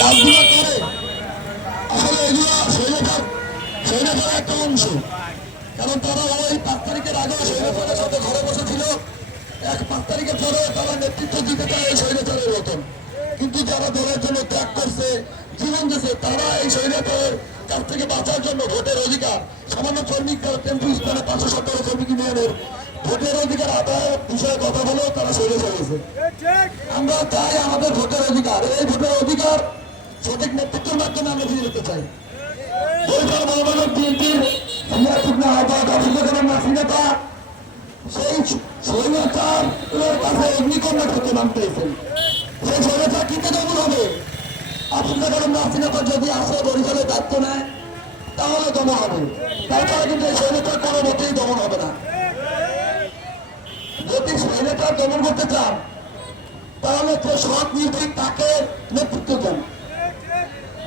কাজগুলো করে আসলে এগুলো স্বৈরাচার একটা অংশ। কারণ তারা ওই 5 তারিখের আগে স্বৈরাচারের সাথে ঘরে বসেছিল, 5 তারিখের পরে তারা নেতৃত্ব দিতে চায় এই স্বৈরাচারের মতন। কিন্তু যারা দলের জন্য ত্যাগ করছে, জীবন দিয়েছে, তারা এই স্বৈরাচারের কাছ থেকে বাঁচার জন্য ভোটের অধিকার, সামান্য শ্রমিক টেম্পু স্থানে 517 শ্রমিক ইউনিয়নের ভোটের অধিকার আদায়ের বিষয়ে কথা বলেও তারা স্বৈরাচার হয়েছে। আমরা চাই আমাদের ভোটের অধিকার, এই ভোটের অধিকার সঠিক নেতৃত্বের মাধ্যমে আমরা ফিরে যেতে চাই। বরিশাল মহানগর বিএনপির সেই স্বৈরাচারের কাছে অগ্নিকর্মা করতে নামতেছেন। সেই স্বৈরাচার কিনতে দমন হবে। আপনাদের কারণ নাসিনাতা যদি আসে বরিশালের দায়িত্ব নেয় তাহলে দমন হবে, তাছাড়া কিন্তু এই স্বৈরাচার কোনো মতেই দমন হবে না। যদি স্বৈরাচার দমন করতে চান তাহলে যে সৎ নির্ভীক তাকে নেতৃত্ব দেন।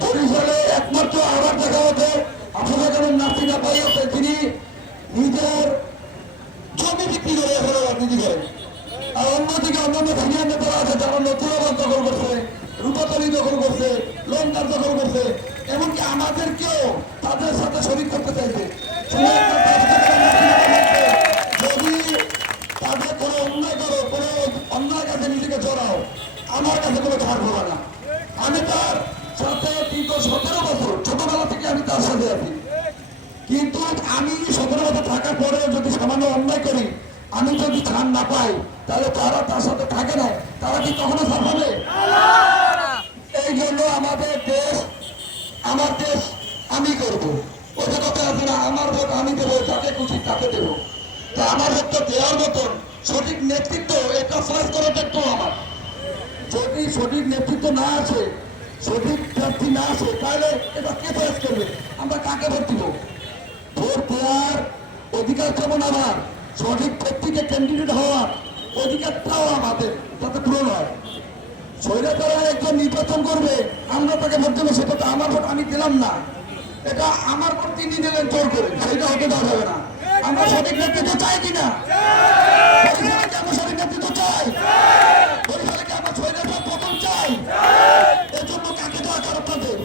বরিশালে একমাত্র আবার দেখা হতো আপনাদের কারণ নাসিনা পাই আছে, তিনি নিজের জমি বিক্রি করে এখন রাজনীতি করেন। আর অন্যদিকে অন্যান্য সিনিয়র নেতারা আছে যারা নতুরাবাদ দখল করছে, রূপাতলি দখল করছে, লঙ্কার দখল করছে, এমনকি আমাদেরকেও তাদের সাথে শরিক করতে চাইছে। যদি তাদের কোনো অন্যায় করো, কোনো অন্যায় কাছে নিজেকে জড়াও, আমার কাছে কোনো ছাড় হবে না। আমি তার সাথে দীর্ঘ 17 বছর ছোটবেলা থেকে আমি তার সাথে আছি। কিন্তু আমি 17 বছর থাকার পরেও যদি সামান্য অন্যায় করি, আমি যদি ছাড় না পাই, তাহলে তারা তার সাথে থাকে না, তারা কি কখনো ছাড় পাবে? এই জন্য আমাদের দেশ, আমার দেশ আমি করবো। ওই যে কথা আছে না, আমার ভোট আমি দেবো, যাকে খুশি তাকে দেবো। তা আমার ভোটটা দেওয়ার মতন সঠিক নেতৃত্ব, এটা ফার্স্ট করার দায়িত্ব আমার। যদি সঠিক নেতৃত্ব না আসে, সঠিক প্রার্থী না আসে, তাহলে এটা কে ফার্স্ট করবে? আমরা কাকে ভোট দিব? ভোট দেওয়ার অধিকার যেমন আমার, সঠিক ব্যক্তিকে ক্যান্ডিডেট হওয়ার অধিকারটাও আমাদের, যাতে পূরণ হয়। স্বৈরাচার একজন নির্বাচন করবে, আমরা তাকে ভোট দেবো, সেটা তো আমার ভোট আমি দিলাম না, এটা আমার ভোট তিনি দিলেন জোর করে, সেটা হতে দেওয়া যাবে না। আমরা সঠিক নেতৃত্ব চাই কিনা? বরিশালে আমরা সঠিক নেতৃত্ব চাই? বরিশালে আমরা স্বৈরাচার পতন চাই? এর জন্য কাকে দেওয়া কারণ তাদের